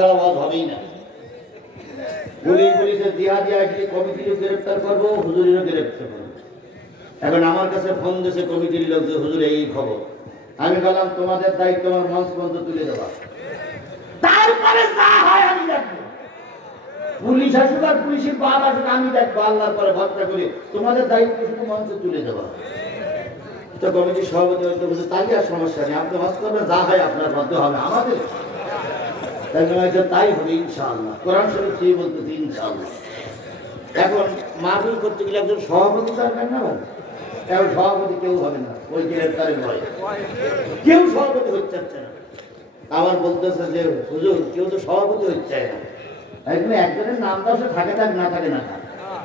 আওয়াজ হবেই না। পুলিশে জিহাদি আসলে কমিটিরও গ্রেফতার করবো, হুজুরেরও গ্রেফতার করবো। এখন আমার কাছে ফোন দিয়েছে কমিটির লোক যে হুজুর এই খবর। আমি বললাম তোমাদের দায়িত্ব আমার মঞ্চ পর্যন্ত তুলে দেওয়া, তারপরে যা হয় আমি দেখবো। পুলিশ আসুক আর পুলিশের বাপ আসুক আমি দেখবো, আল্লাহর পরে ভরসা করে তোমাদের দায়িত্ব শুধু মঞ্চে তুলে দেওয়া। তো কমিটির সভাপতি হয়তো বলছে তাই আর সমস্যা নেই, আপনি হজ করবেন, যা হয় আপনার বাধ্য হবে আমাদের। তাই হবে ইনশাআল্লাহ, কোরআন শরীফ কি বলতেছি ইনশাআল্লাহ। এখন মাহফিল করতে গেলে একজন সভাপতি দরকার না ভাই, এখন সভাপতি কেউ হবে না, ওই গ্রেফতারের ভয় কেউ সভাপতি হচ্ছে না। আবার বলতেছে যে হুজুর কেউ তো সভাপতি হচ্ছে না, এখানে একজনের নাম দাও, সে থাকে থাক না থাকে না থাক,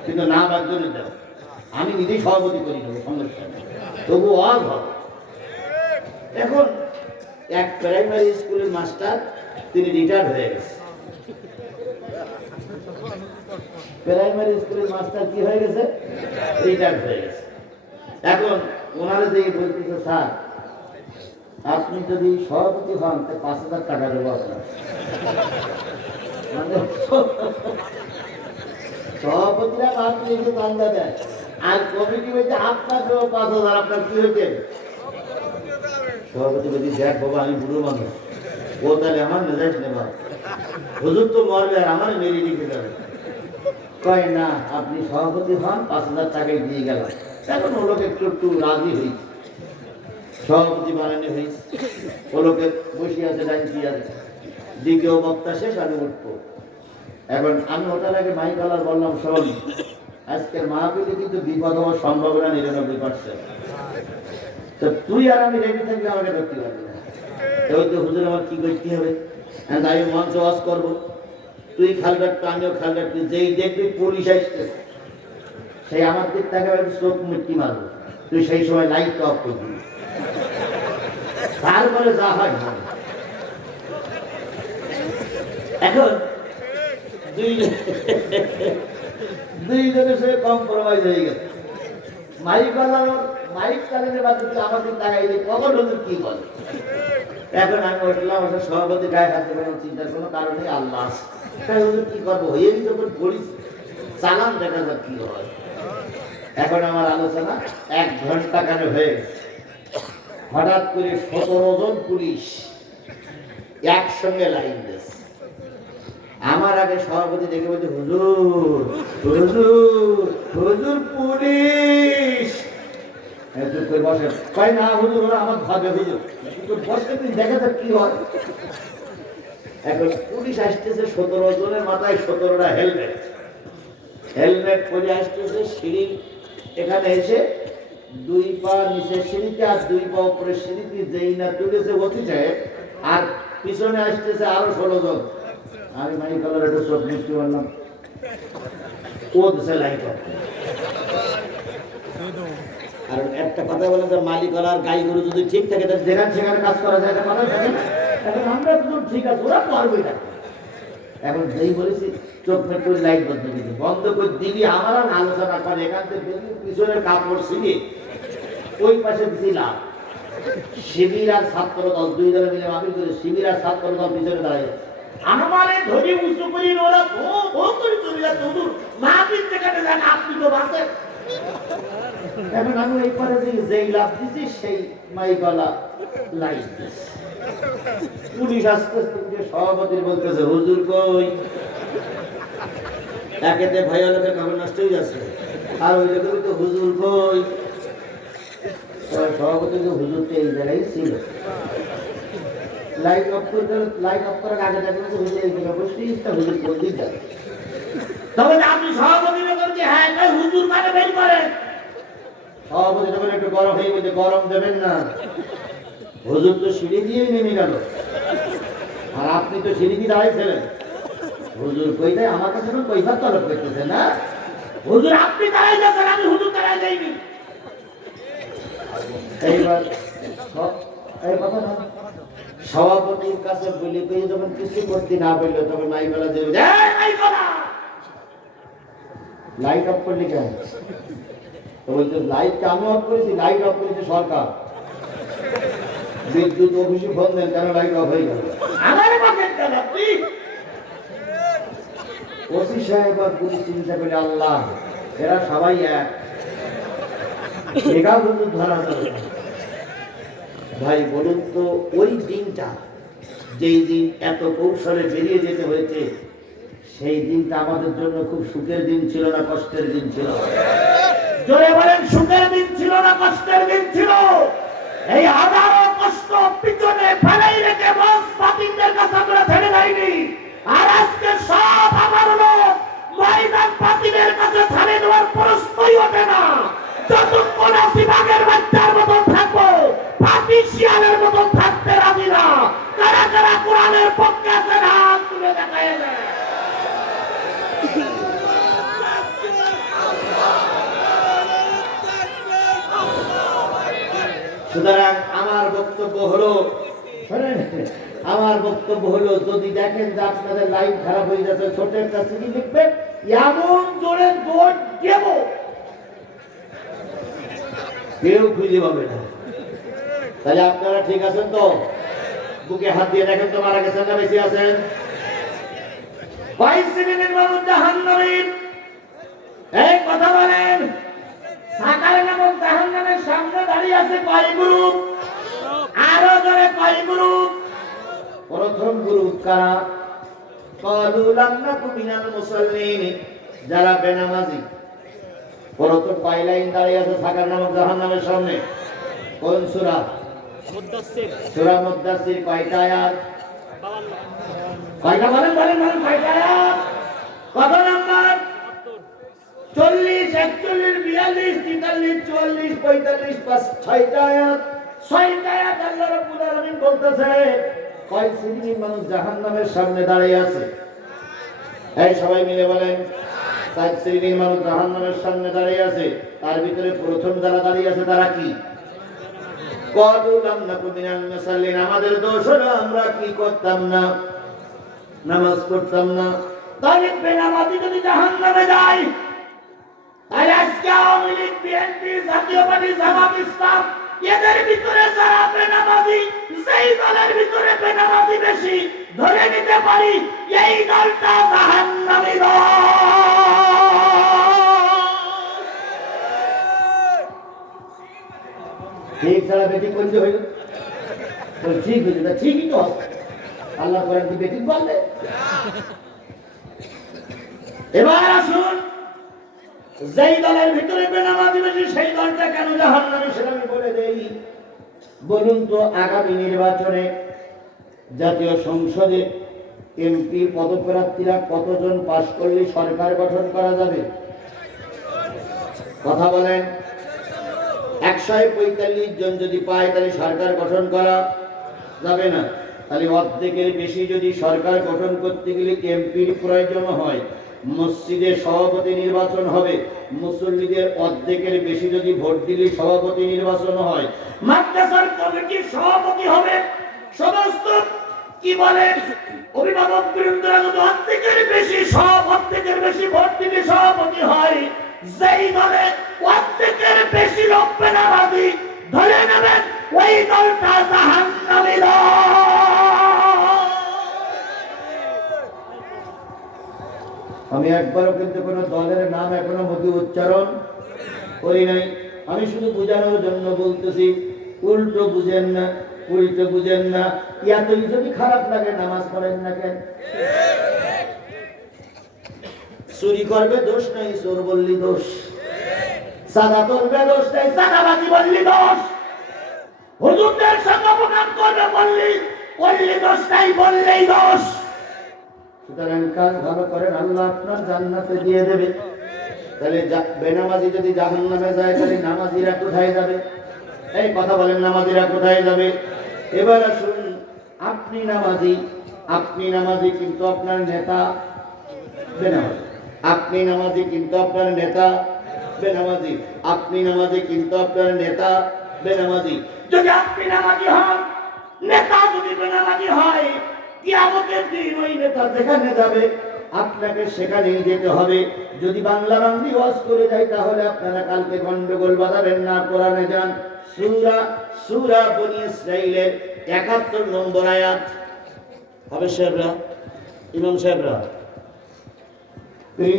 কিন্তু নাম একজনের দাও, আমি নিজেই সভাপতি করি নেবো, সমস্যা নেই, তবু আজ হবে। এখন এক প্রাইমারি স্কুলের মাস্টার, তিনি রিটায়ার্ড হয়ে গেছে। প্রাইমারি স্কুলের মাস্টার কি হয়ে গেছে? রিটায়ার্ড হয়ে গেছে। এখন ওনারা যে বলতেছে স্যার আপনি যদি সভাপতি হন তো 5,000 টাকা দেবো আপনার। মানে সভাপতিরা মাত্র এসে চান্দা দেয়, আর কমিটি বলছে আপনার 5,000, আপনার কি হয়েছে? সভাপতি বলছি দেখ বাবা আমি বুড়ো মানুষ, ও তাহলে আমার মেজাজ নেবা, হুজুর তো মরবে আর আমার মেরে লিখে যাবে। কয় না আপনি সভাপতি হন, 5,000 টাকাই দিয়ে গেল। এখন ও লোক একটু রাজি হয়েছে, সভাপতি বানানো হয়েছে, ও লোকে বসে আছে, ডাইনি আছে, দ্বিতীয় বক্তা শেষ আমি উঠবো। এখন আমি ওটার আগে মাইক আলার বললাম শোন, আজকের মাহফিলে কিন্তু বিপদ হওয়ার সম্ভাবনা 99%। তো তুই আর আমি রেডি থাকলে আমাকে ধরতে পারবি না। হুজুর আমার কি করতে হবে, আমি মঞ্চ ওয়াজ করবো, তুই খেয়াল রাখতো আমিও খেয়াল রাখবি, যেই দেখবি পুলিশ আসতেছে সেই আমার দিক থেকে চোখ মুটকি মারবো, তুই সেই সময় লাইট অফ করবি, তারপরে যা হয়। এখন দুইজনের সঙ্গে কম্প্রোমাইজ হয়ে গেছে। মাইক চালানোর বাদ দিলে আমাদের টাকাই দিয়ে কখন হুজুর কি বলে। এখন আমি উঠলাম, সভাপতি গায়ে হাত দেবেন, চিন্তার কোনো কারণ নেই, আল্লাহ হুজুর কি করবো, হয়ে যখন পড়িস চালান দেখা যাক কি হয়। এখন আমার আলোচনা 1 ঘন্টা কেন হয়ে গেছে। হঠাৎ করে 17 জন পুলিশ একসঙ্গে লাইন দিয়েছে। আমার আগে সভাপতি দেখে বলছে হুজুর হুজুর হুজুর পুলিশ। বসে কয় না হুজুর ওরা আমার ভাবে হুজুর, বসে তুই দেখা যাক কি হয়। এখন পুলিশ আসতেছে, 17 জনের মাথায় 17টা হেলমেট পরে আসতেছে। সিঁড়ি এখানে এসে 2 পা নিচে সিঁড়িতে আর 2 পা উপরে সিঁড়িতে, যেই না তুলেছে অতি সাহেব, আর পিছনে আসতেছে আরো 16 জন। আমি মাই কালার একটা চোখ মিষ্টি বললাম, ও দেশে লাইট অফ। আর একটা কথা বলে যে মালিক আর গাই গরু যদি ঠিক থাকে তাহলে যেখানে সেখানে কাজ করা যায়, এটা কথা থাকে না। এখন আমরা তো ঠিক আছে, ওরা পারবে না। এখন যেই বলেছি চোখ মেট করে লাইট বন্ধ করে দিবি, আমার আর আলোচনা করে এখান থেকে পিছনের কাপড় ছিঁড়ে ওই পাশে দিলাম। শিবির আর ছাত্র দল 2 দলে মিলে মাহফিল করে, শিবির আর ছাত্র দল পিছনে দাঁড়িয়ে আছে। আমারে ধরি উঁচু করি ওরা ভো করে চলে যাচ্ছে, হুজুর মাহফিল যেখানে যান আপনি তো বাসে। এখন আমি এই পরে যেই লাভ দিছি সেই মাইকওয়ালা লাইট দিচ্ছে। পুলিশ আস্তে আস্তে সভাপতির বলতেছে হুজুর কই, একেতে ভয় লোকের খবর নষ্ট হয়ে যাচ্ছে, আর ওই লোকের তো হুজুর কই। সভাপতি তো হুজুরটা এই জায়গায় ছিল। লাইট অফ করে, লাইট অফ করার আগে দেখবেন যে হুজুর এই জায়গায় বসে হুজুর বলতেই যাবে। তবে আপনি সভাপতি করছে হ্যাঁ হুজুর মানে বের করেন। সভাপতি যখন একটু গরম হয়ে গেছে, গরম দেবেন না, হুজুর তো সিঁড়ি দিয়ে নেমে গেল আর আপনি তো সিঁড়ি দিয়ে দাঁড়াইছিলেন। হুজুর কই দেয় আমার কাছে এখন পয়সা তলব করতেছে না, হুজুর আপনি দাঁড়াই যাচ্ছেন, আমি হুজুর দাঁড়াই যাইনি। এইবার এই কথা না সভাপতির কাছে বলি কই যখন কিছু করতে না পারলো তখন মাইকওয়ালা যে লাইট অফ করলি কেন? তো বলছে লাইটটা আমি অফ করেছি, লাইট অফ করেছে সরকার। বিদ্যুৎ অফিসে ফোন দেন কেন লাইট অফ হয়ে গেল। আমার বাপের আপনি ওসি সাহেব আর পুলিশ চিন্তা করে আল্লাহ এরা সবাই এক, একা হুজুর ধরা যাবে না। ভাই বলুন তো ওই দিনটা, যেই দিন এত কৌশলে বেরিয়ে যেতে হয়েছে, সেই দিনটা আমাদের জন্য খুব সুখের দিন ছিল না কষ্টের দিন ছিল? জোরে বলেন, সুখের দিন ছিল না কষ্টের দিন ছিল? এই হাজারো কষ্ট পিছনে ফেলেই রেখে বস পাতিনদের কাছে আমরা ছেড়ে যাইনি। আর আজকে সব আমার লোক ময়দান পাতিনের কাছে ছেড়ে দেওয়ার প্রশ্নই ওঠে না। যতক্ষণ আসি বাঘের বাচ্চার মতন থাকবো, পাতি শিয়ালের মতন থাকতে রাজি না। কারা কারা কোরআনের পক্ষে আছেন হাত তুলে দেখায় না। সুতরাং আমার বক্তব্য হলো, শোনেন, আমার বক্তব্য হলো, যদি দেখেন যে আপনাদের লাইন খারাপ হয়ে যাচ্ছে, ছোট একটা চিঠি লিখবেন, এমন জোরে দৌড় দেব কেউ খুঁজে পাবে না। তাহলে আপনারা ঠিক আছেন তো? বুকে হাত দিয়ে দেখেন তো মারা গেছেন না বেশি আছেন? কয় শ্রেণীর মানুষ জাহান্নামী? এই কথা বলেন। সাকার নামক জাহান্নামের সামনে দাঁড়িয়ে আছে কয় গ্রুপ? আরো জোরে কয় গ্রুপ? প্রথম গ্রুপ কারা? ক্বালু লাম নাকু মিনাল মুসাল্লিন, যারা বেনামাজি। প্রথম কয় লাইন দাঁড়িয়ে আছে সাকার নামক জাহান্নামের সামনে? কোন সূরা? মুদ্দাসসির। সূরা মুদ্দাসসির কয়টা আয়াত? 52। কয়টা বলেন বলেন বলেন, কয়টা আয়াত? কত নাম্বার? 40, 41, 42, 43, 44, 45, 6টা আয়াত। 6টা আয়াত আল্লাহ রাব্বুল আলামিন বলতেছে কয় শ্রেণীর মানুষ জাহান্নামের সামনে দাঁড়িয়ে আছে? এই সবাই মিলে বলেন, 4 শ্রেণীর মানুষ জাহান্নামের সামনে দাঁড়িয়ে আছে। তার ভিতরে প্রথম যারা দাঁড়িয়ে আছে তারা কি? ক্বালু লাম নাকু মিনাল মুসাল্লিন, আমাদের দোষ হলো আমরা কি করতাম না, নামাজ পড়তাম না। তাহলে বেনামাজি যদি জাহান্নামে যায়, তাহলে আজকে আওয়ামী লীগ, বিএনপি, জাতীয় পার্টি, জামাত ইসলাম, এদের ভিতরে যারা বেনামাজি, যেই দলের ভিতরে বেনামাজি বেশি, ধরে নিতে পারি এই দলটা জাহান্নামী দল। ঠিক ছাড়া বেটি করতে হইল, ঠিক হয়েছে, ঠিকই তো আল্লাহ করেন কি বেটি বলবে। এবার আসুন, যেই দলের ভিতরে বেনামাজি বেশি সেই দলটা কেন জাহান্নামী সেটা আমি বলে দেই। বলুন তো, আগামী নির্বাচনে জাতীয় সংসদে এমপি পদপ্রার্থীরা কতজন পাশ করলে সরকার গঠন করা যাবে? কথা বলেন। 145 জন যদি পায় তাহলে সরকার গঠন করা যাবে না। তাহলে অর্ধেকের বেশি যদি সরকার গঠন করতে গেলে এমপির প্রয়োজন হয়, মসজিদে সভাপতি নির্বাচন হবে, মুসল্লিদের অর্ধেকের বেশি যদি ভোট দিলে সভাপতি নির্বাচন হয়, মাদ্রাসার কমিটির সভাপতি হবে, সমস্ত কি বলেন অভিভাবক বৃন্দরা যদি অর্ধেকের বেশি ভোট দিলে সভাপতি হয়, যেই দলে অর্ধেকের বেশি লোক বেনামাজি, ধরে নেবেন ওই দলটা জাহান্নামী দল। আমি একবারও কিন্তু কোন দলের নাম এখনো মুখে উচ্চারণ করি নাই। আমি শুধু বোঝানোর জন্য বলতেছি, উল্টো বুঝেন না, উল্টো বুঝেন না। এতই যদি খারাপ লাগে নামাজ পড়েন না কেন? চুরি করবে দোষ নাই, চোর বললি দোষ। সাদা করবে দোষ নাই, সাদাবাজি বললি দোষ। হুজুরদের সঙ্গে প্রণাম করবে বললি দোষ নাই, বললেই দোষ। সুতরাং কাজ ভালো করেন, আল্লাহ আপনার জান্নাতে দিয়ে দেবে। তাহলে বেনামাজি যদি জাহান্নামে যায়, তাহলে নামাজিরা কোথায় যাবে? এই কথা বলেন, নামাজিরা কোথায় যাবে? এবার আসুন, আপনি নামাজি কিন্তু আপনার নেতা বেনামাজি। আপনি নামাজি কিন্তু আপনার নেতা বেনামাজি। আপনি নামাজি কিন্তু আপনার নেতা বেনামাজি। যদি আপনি নামাজি হন, নেতা যদি বেনামাজি হয়, কিয়ামতের দিন ওই নেতা যেখানে যাবে আপনাকে সেখানেই যেতে হবে। যদি বাংলা ওয়াজ করে যায়, তাহলে আপনারা কালকে গন্ডগোল বাঁধাবেন না। কোরআনে যান, সূরা বনী ইসরাঈলের 71 নম্বর আয়াত। হবে সাহেবরা, ইমাম সাহেবরা।